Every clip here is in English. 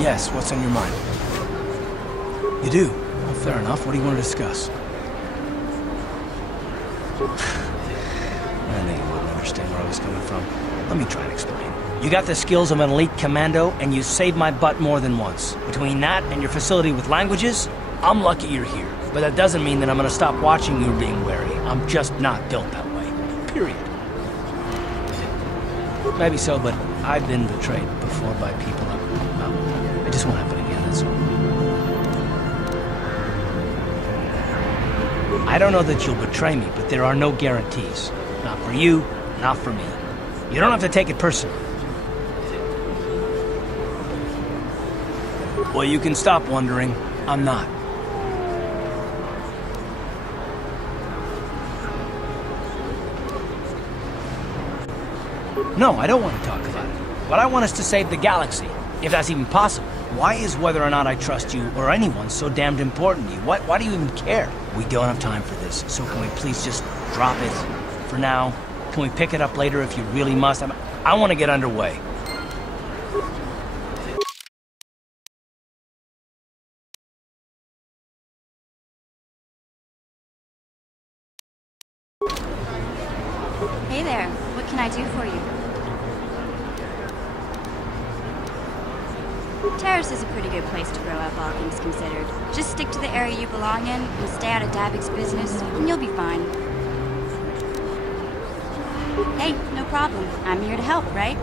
Yes, what's on your mind? You do? Well, fair enough. What do you want to discuss? I knew you wouldn't understand where I was coming from. Let me try and explain. You got the skills of an elite commando, and you saved my butt more than once. Between that and your facility with languages, I'm lucky you're here. But that doesn't mean that I'm gonna stop watching you being wary. I'm just not built that way. Period. Maybe so, but I've been betrayed before by people. Well, it just won't happen again, that's all. I don't know that you'll betray me, but there are no guarantees. Not for you, not for me. You don't have to take it personally. Well, you can stop wondering. I'm not. No, I don't want to talk about it. What I want is to save the galaxy, if that's even possible. Why is whether or not I trust you or anyone so damned important to you? Why do you even care? We don't have time for this, so can we please just drop it for now? Can we pick it up later if you really must? I want to get underway. Hey there, what can I do for you? Terrace is a pretty good place to grow up, all things considered. Just stick to the area you belong in and stay out of Davik's business, and you'll be fine. Hey, no problem. I'm here to help, right?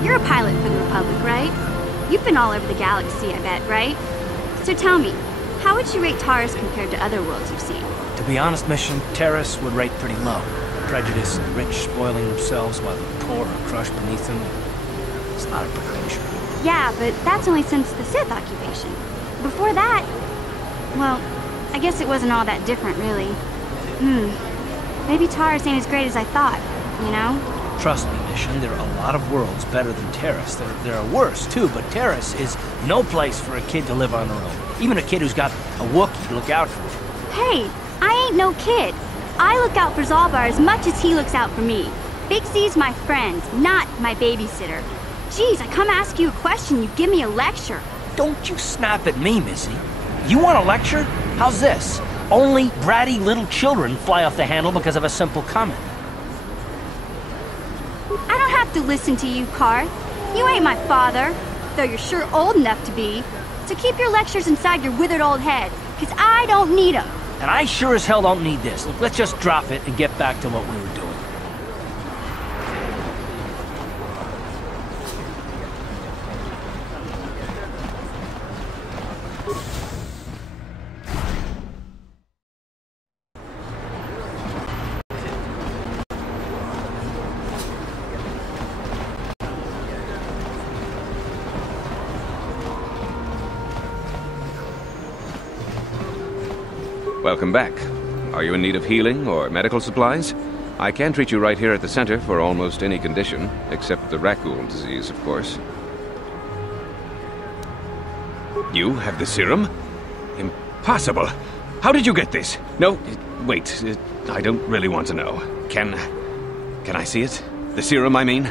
You're a pilot for the Republic, right? You've been all over the galaxy, I bet, right? So tell me, how would you rate Taris compared to other worlds you've seen? To be honest, Mission, Terrace would rate pretty low. Prejudiced, rich spoiling themselves while the poor are crushed beneath them. It's not a pretty picture. Yeah, but that's only since the Sith occupation. Before that, well, I guess it wasn't all that different, really. Maybe Taris ain't as great as I thought, you know? Trust me, Mission, there are a lot of worlds better than Terrace. There are worse, too, but Terrace is no place for a kid to live on their own. Even a kid who's got a Wookiee to look out for. Hey, I ain't no kid. I look out for Zalbar as much as he looks out for me. Big C's my friend, not my babysitter. Geez, I come ask you a question, you give me a lecture. Don't you snap at me, Missy. You want a lecture? How's this? Only bratty little children fly off the handle because of a simple comment. I don't have to listen to you, Karth. You ain't my father, though you're sure old enough to be. So keep your lectures inside your withered old head, because I don't need them. And I sure as hell don't need this. Look, let's just drop it and get back to what we were doing. Welcome back. Are you in need of healing or medical supplies? I can treat you right here at the center for almost any condition, except the Rakghoul disease, of course. You have the serum? Impossible! How did you get this? No, wait, I don't really want to know. Can I see it? The serum, I mean?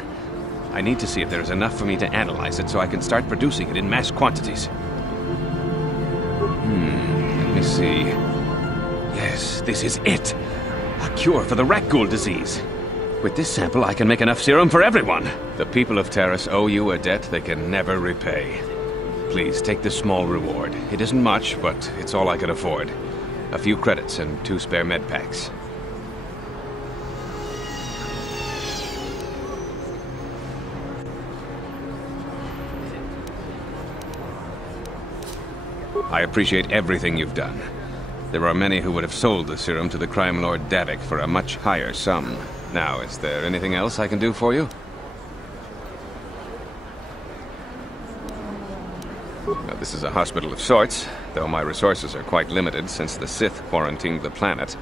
I need to see if there's enough for me to analyze it so I can start producing it in mass quantities. Let me see. Yes, this is it. A cure for the Rakghoul disease. With this sample, I can make enough serum for everyone. The people of Taris owe you a debt they can never repay. Please, take this small reward. It isn't much, but it's all I can afford. A few credits and 2 spare med packs. I appreciate everything you've done. There are many who would have sold the serum to the crime lord Davik for a much higher sum. Now, is there anything else I can do for you? Now, this is a hospital of sorts, though my resources are quite limited since the Sith quarantined the planet.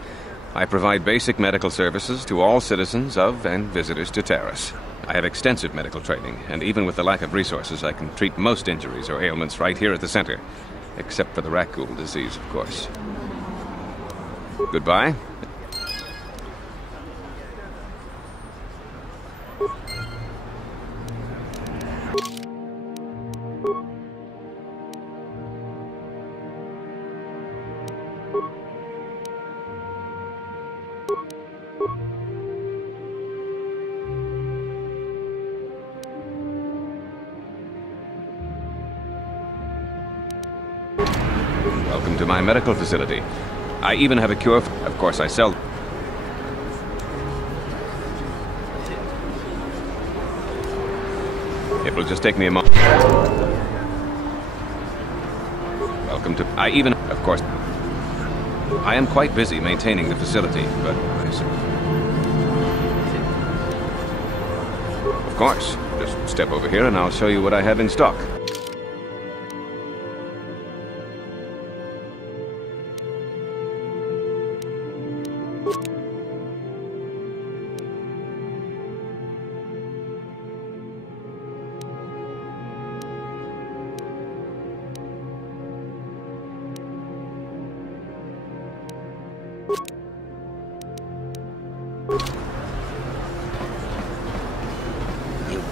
I provide basic medical services to all citizens of and visitors to Taris. I have extensive medical training, and even with the lack of resources, I can treat most injuries or ailments right here at the center. Except for the Rakghoul disease, of course. Goodbye. Welcome to my medical facility. I even have a cure for... Of course, I sell... It will just take me a moment. Welcome to... I even... Of course... I am quite busy maintaining the facility, but... Of course. Just step over here and I'll show you what I have in stock.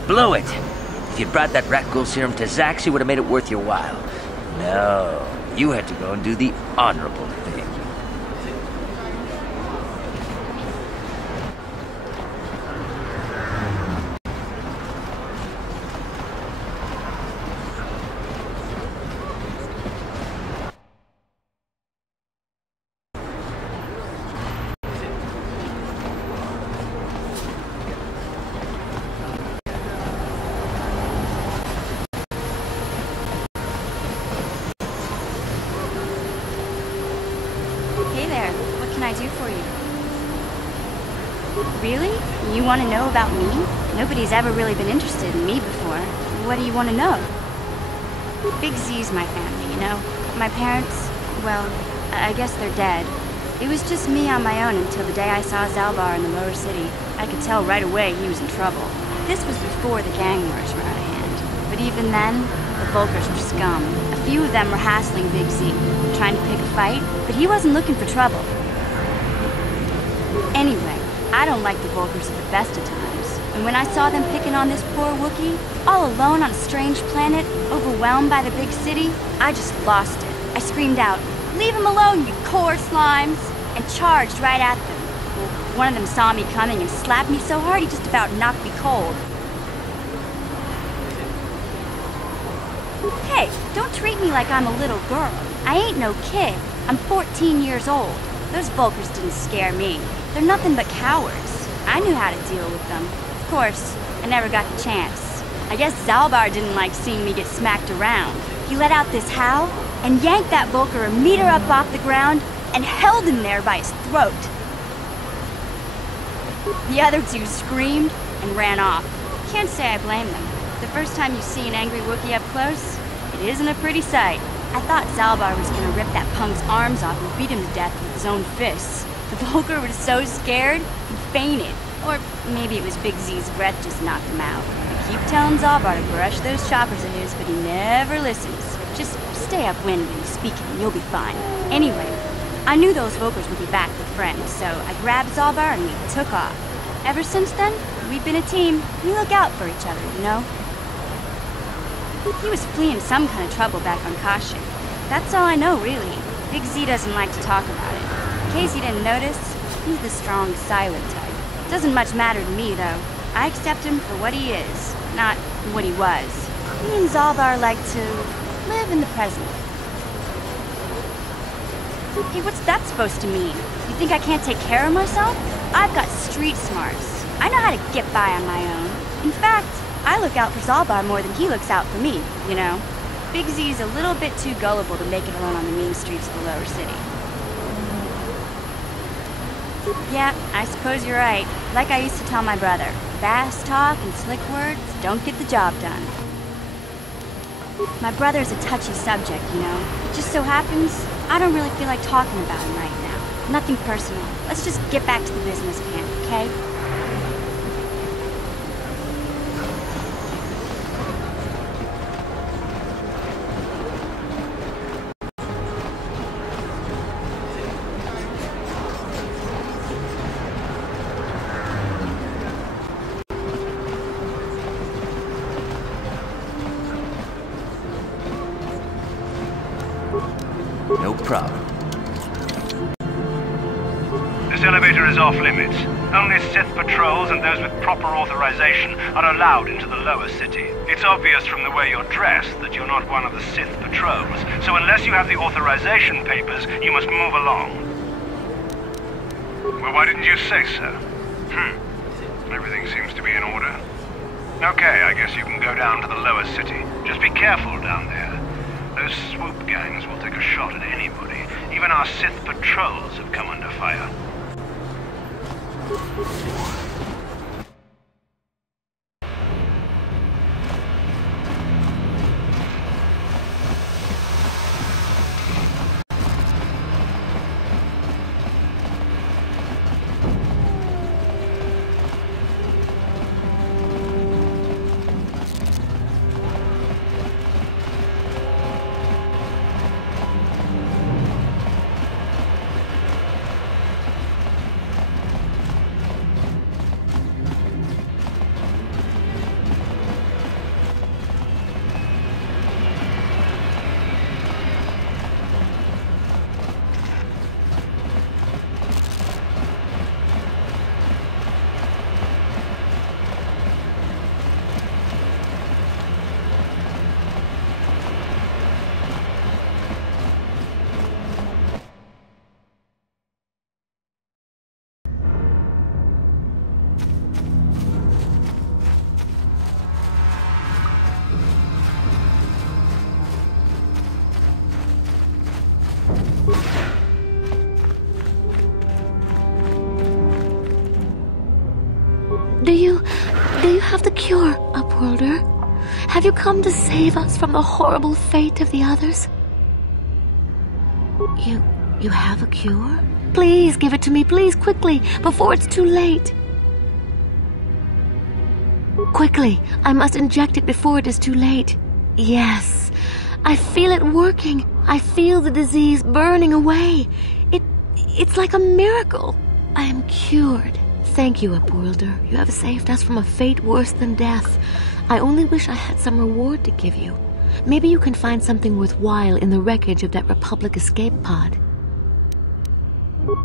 Blew it. If you brought that Rakghoul serum to Zax, you would have made it worth your while. No, you had to go and do the honorable thing. Really? You want to know about me? Nobody's ever really been interested in me before. What do you want to know? Big Z's my family, you know? My parents, well, I guess they're dead. It was just me on my own until the day I saw Zalbar in the lower city. I could tell right away he was in trouble. This was before the gang wars were out of hand. But even then, the Vulkars were scum. A few of them were hassling Big Z, trying to pick a fight, but he wasn't looking for trouble. Anyway, I don't like the Vulkars at the best of times. And when I saw them picking on this poor Wookiee, all alone on a strange planet, overwhelmed by the big city, I just lost it. I screamed out, "Leave him alone, you core slimes!" and charged right at them. Well, one of them saw me coming and slapped me so hard he just about knocked me cold. Hey, don't treat me like I'm a little girl. I ain't no kid. I'm 14 years old. Those Vulkars didn't scare me. They're nothing but cowards. I knew how to deal with them. Of course, I never got the chance. I guess Zalbar didn't like seeing me get smacked around. He let out this howl and yanked that Vulkar a meter up off the ground and held him there by his throat. The other two screamed and ran off. Can't say I blame them. The first time you see an angry Wookiee up close, it isn't a pretty sight. I thought Zalbar was gonna rip that punk's arms off and beat him to death with his own fists. The Vulkar was so scared, he fainted. Or maybe it was Big Z's breath just knocked him out. I keep telling Zalbar to brush those choppers of his, but he never listens. Just stay upwind when he's speaking, and you'll be fine. Anyway, I knew those Vulkars would be back with friends, so I grabbed Zalbar and we took off. Ever since then, we've been a team. We look out for each other, you know? He was fleeing some kind of trouble back on Kashyyyk. That's all I know, really. Big Z doesn't like to talk about it. In case you didn't notice, he's the strong, silent type. Doesn't much matter to me, though. I accept him for what he is, not what he was. Me and Zalbar like to live in the present. Hey, what's that supposed to mean? You think I can't take care of myself? I've got street smarts. I know how to get by on my own. In fact, I look out for Zalbar more than he looks out for me, you know? Big Z's a little bit too gullible to make it alone on the mean streets of the lower city. Yeah, I suppose you're right. Like I used to tell my brother, fast talk and slick words don't get the job done. My brother's a touchy subject, you know? It just so happens, I don't really feel like talking about him right now. Nothing personal. Let's just get back to the business camp, okay? No problem. This elevator is off limits. Only Sith patrols and those with proper authorization are allowed into the lower city. It's obvious from the way you're dressed that you're not one of the Sith patrols, so unless you have the authorization papers, you must move along. Well, why didn't you say so? Everything seems to be in order. Okay, I guess you can go down to the lower city. Just be careful down there. Those swoop gangs will take a shot at anybody. Even our Sith patrols have come under fire. Do you have the cure, Upworlder? Have you come to save us from the horrible fate of the others? You have a cure? Please give it to me, please, quickly, before it's too late. Quickly, I must inject it before it is too late. Yes, I feel it working. I feel the disease burning away. It's like a miracle. I am cured. Thank you, Upworlder. You have saved us from a fate worse than death. I only wish I had some reward to give you. Maybe you can find something worthwhile in the wreckage of that Republic escape pod.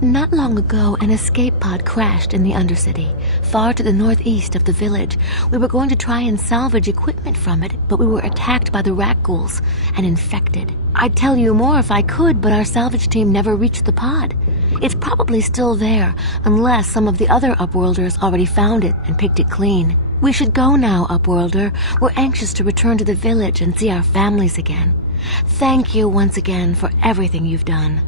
Not long ago, an escape pod crashed in the Undercity, far to the northeast of the village. We were going to try and salvage equipment from it, but we were attacked by the Rakghouls and infected. I'd tell you more if I could, but our salvage team never reached the pod. It's probably still there, unless some of the other Upworlders already found it and picked it clean. We should go now, Upworlder. We're anxious to return to the village and see our families again. Thank you once again for everything you've done.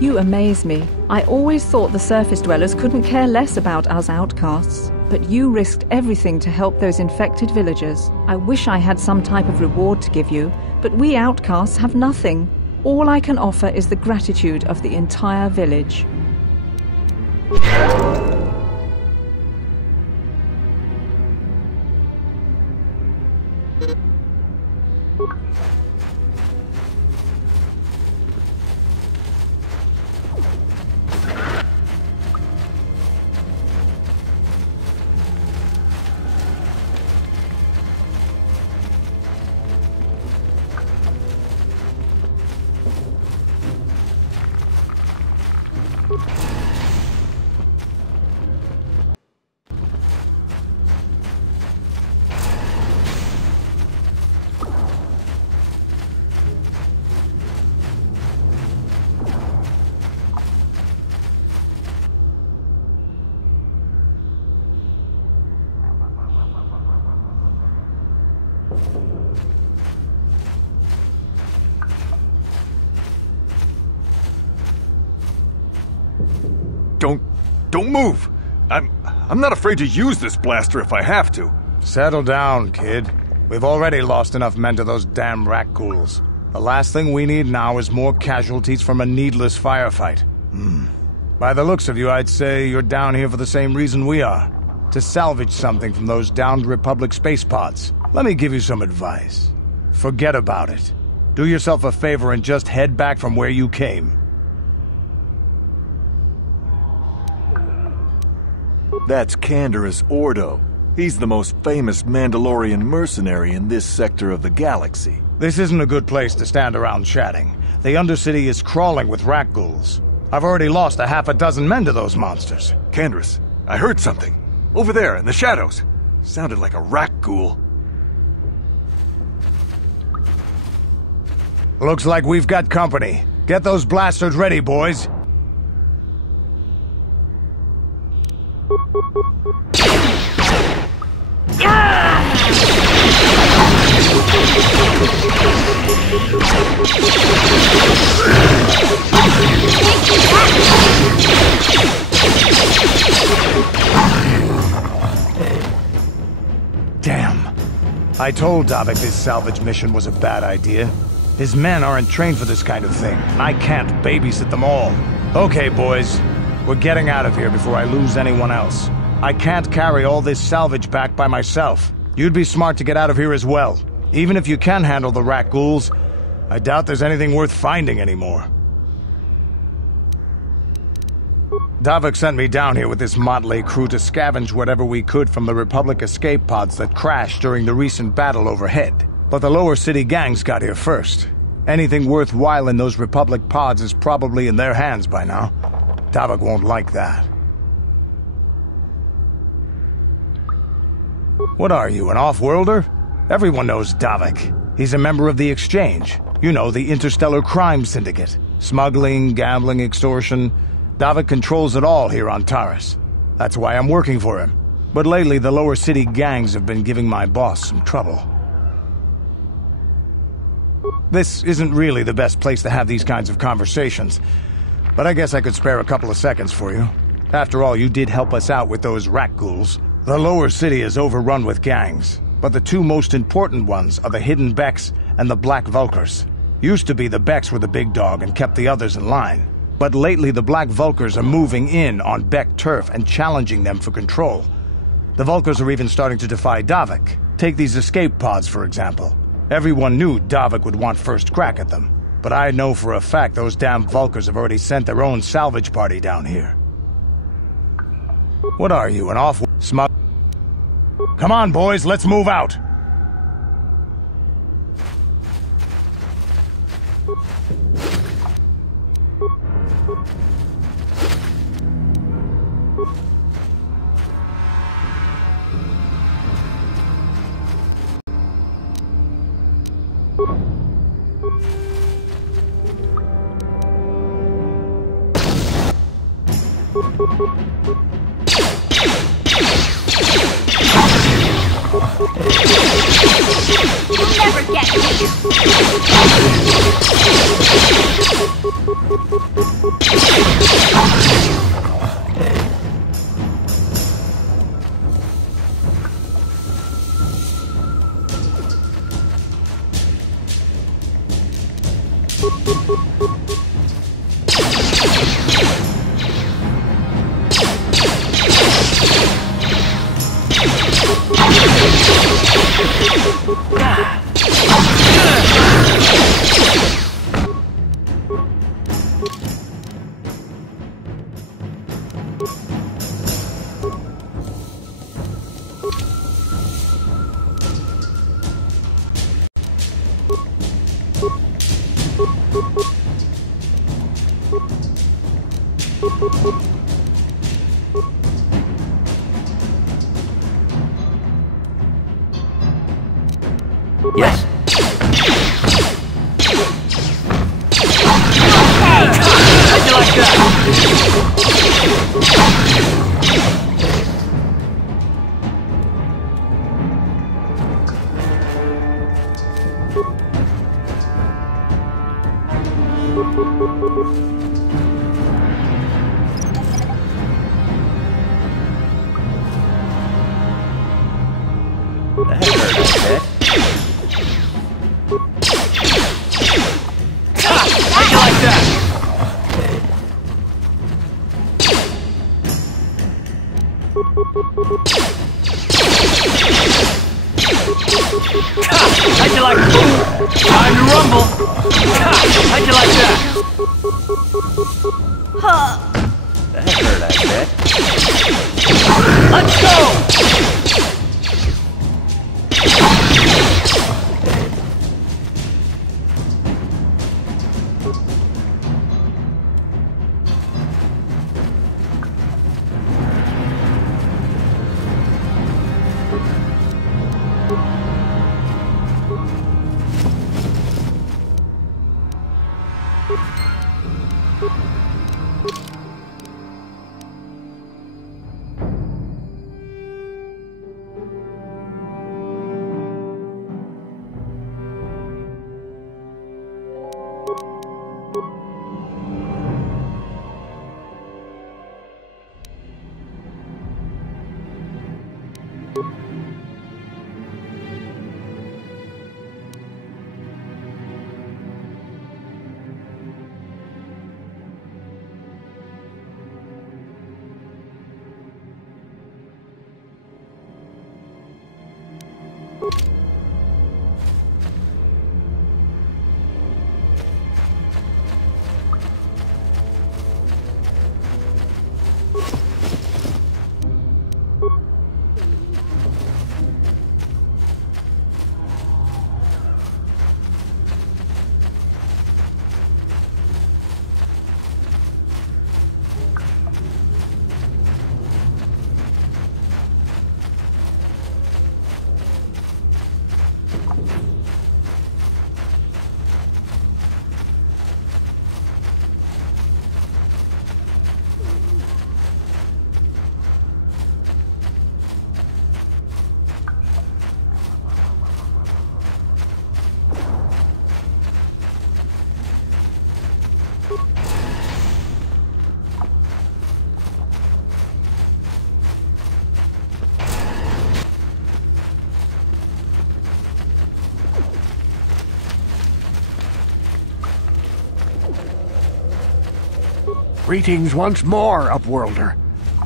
You amaze me. I always thought the surface dwellers couldn't care less about us outcasts, but you risked everything to help those infected villagers. I wish I had some type of reward to give you, but we outcasts have nothing. All I can offer is the gratitude of the entire village. Don't move! I'm not afraid to use this blaster if I have to. Settle down, kid. We've already lost enough men to those damn Rakghouls. The last thing we need now is more casualties from a needless firefight. By the looks of you, I'd say you're down here for the same reason we are. To salvage something from those downed Republic space pods. Let me give you some advice. Forget about it. Do yourself a favor and just head back from where you came. That's Canderous Ordo. He's the most famous Mandalorian mercenary in this sector of the galaxy. This isn't a good place to stand around chatting. The Undercity is crawling with Rakghouls. I've already lost a half a dozen men to those monsters. Canderous, I heard something. Over there, in the shadows. Sounded like a Rakghoul. Looks like we've got company. Get those blasters ready, boys. Damn. I told Davik this salvage mission was a bad idea. His men aren't trained for this kind of thing, and I can't babysit them all. Okay, boys. We're getting out of here before I lose anyone else. I can't carry all this salvage back by myself. You'd be smart to get out of here as well. Even if you can handle the Rakghouls, I doubt there's anything worth finding anymore. Davik sent me down here with this motley crew to scavenge whatever we could from the Republic escape pods that crashed during the recent battle overhead. But the lower city gangs got here first. Anything worthwhile in those Republic pods is probably in their hands by now. Davik won't like that. What are you, an off-worlder? Everyone knows Davik. He's a member of the Exchange. You know, the interstellar crime syndicate. Smuggling, gambling, extortion. Davik controls it all here on Taris. That's why I'm working for him. But lately, the lower city gangs have been giving my boss some trouble. This isn't really the best place to have these kinds of conversations, but I guess I could spare a couple of seconds for you. After all, you did help us out with those Rakghouls. The lower city is overrun with gangs, but the two most important ones are the Hidden Becks and the Black Vulkars. Used to be the Becks were the big dog and kept the others in line. But lately the Black Vulkars are moving in on Beck turf and challenging them for control. The Vulkars are even starting to defy Davik. Take these escape pods, for example. Everyone knew Davik would want first crack at them. But I know for a fact those damn Vulkars have already sent their own salvage party down here. What are you, an smug? Come on, boys, let's move out! You'll never get me. Yes. How'd you like that? bet. How'd you like that? How'd you like that? Time to rumble! How'd you like that? That hurt, I bet. Let's go! Greetings once more, Upworlder.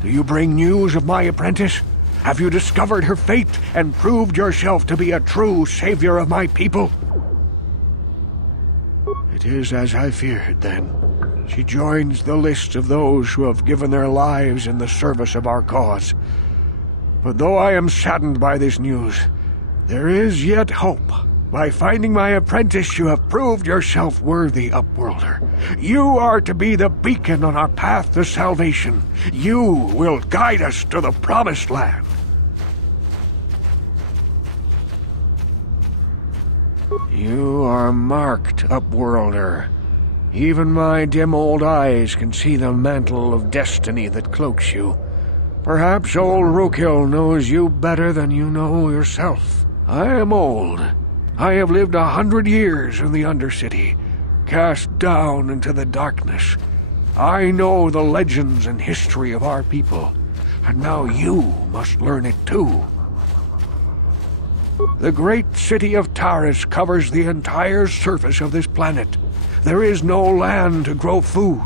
Do you bring news of my apprentice? Have you discovered her fate and proved yourself to be a true savior of my people? It is as I feared, then. She joins the list of those who have given their lives in the service of our cause. But though I am saddened by this news, there is yet hope. By finding my apprentice, you have proved yourself worthy, Upworlder. You are to be the beacon on our path to salvation. You will guide us to the Promised Land. You are marked, Upworlder. Even my dim old eyes can see the mantle of destiny that cloaks you. Perhaps old Rakghoul knows you better than you know yourself. I am old. I have lived 100 years in the Undercity, cast down into the darkness. I know the legends and history of our people, and now you must learn it too. The great city of Taris covers the entire surface of this planet. There is no land to grow food.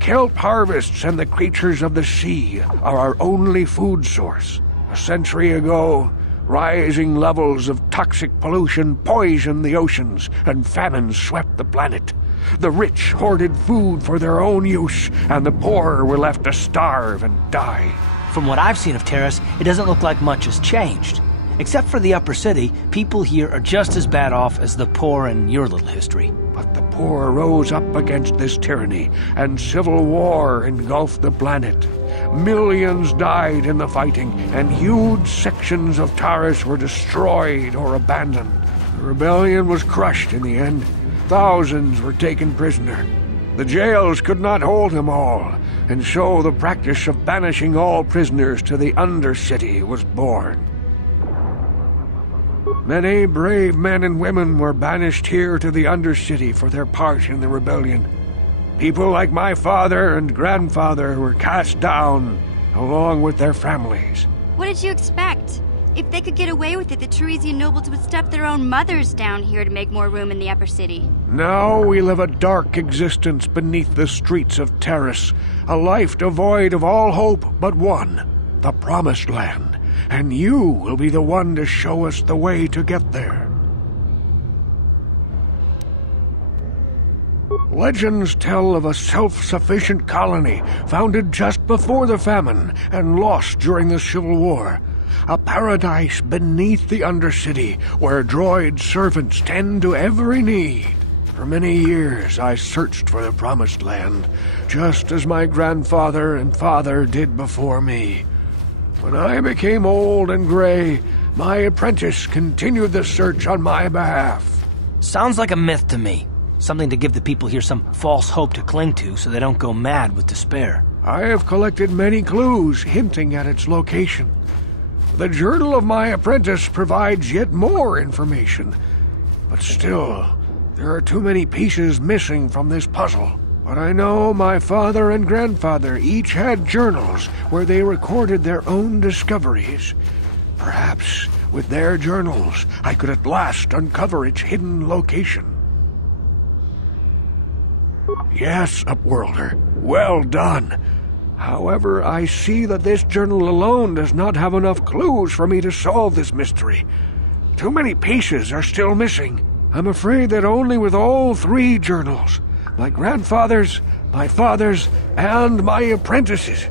Kelp harvests and the creatures of the sea are our only food source. A century ago, rising levels of toxic pollution poisoned the oceans, and famine swept the planet. The rich hoarded food for their own use, and the poor were left to starve and die. From what I've seen of Taris, it doesn't look like much has changed. Except for the upper city, people here are just as bad off as the poor in your little history. But the poor rose up against this tyranny, and civil war engulfed the planet. Millions died in the fighting, and huge sections of Taris were destroyed or abandoned. The rebellion was crushed in the end. Thousands were taken prisoner. The jails could not hold them all, and so the practice of banishing all prisoners to the Undercity was born. Many brave men and women were banished here to the Undercity for their part in the rebellion. People like my father and grandfather were cast down, along with their families. What did you expect? If they could get away with it, the Teresian nobles would stuff their own mothers down here to make more room in the upper city. Now we live a dark existence beneath the streets of Taris, a life devoid of all hope but one, the Promised Land, and you will be the one to show us the way to get there. Legends tell of a self-sufficient colony founded just before the famine and lost during the Civil War. A paradise beneath the Undercity where droid servants tend to every need. For many years I searched for the Promised Land, just as my grandfather and father did before me. When I became old and gray, my apprentice continued the search on my behalf. Sounds like a myth to me. Something to give the people here some false hope to cling to so they don't go mad with despair. I have collected many clues hinting at its location. The journal of my apprentice provides yet more information. But still, there are too many pieces missing from this puzzle. But I know my father and grandfather each had journals where they recorded their own discoveries. Perhaps with their journals, I could at last uncover its hidden location. Yes, Upworlder, well done. However, I see that this journal alone does not have enough clues for me to solve this mystery. Too many pieces are still missing. I'm afraid that only with all three journals, my grandfather's, my father's, and my apprentice's,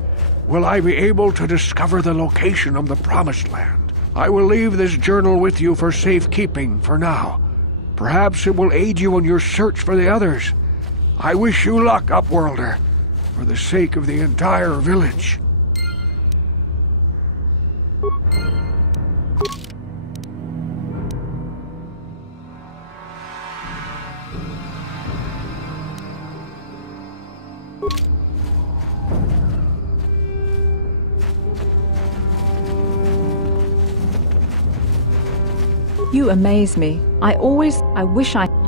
will I be able to discover the location of the Promised Land. I will leave this journal with you for safekeeping for now. Perhaps it will aid you in your search for the others. I wish you luck, Upworlder, for the sake of the entire village. You amaze me. I wish I...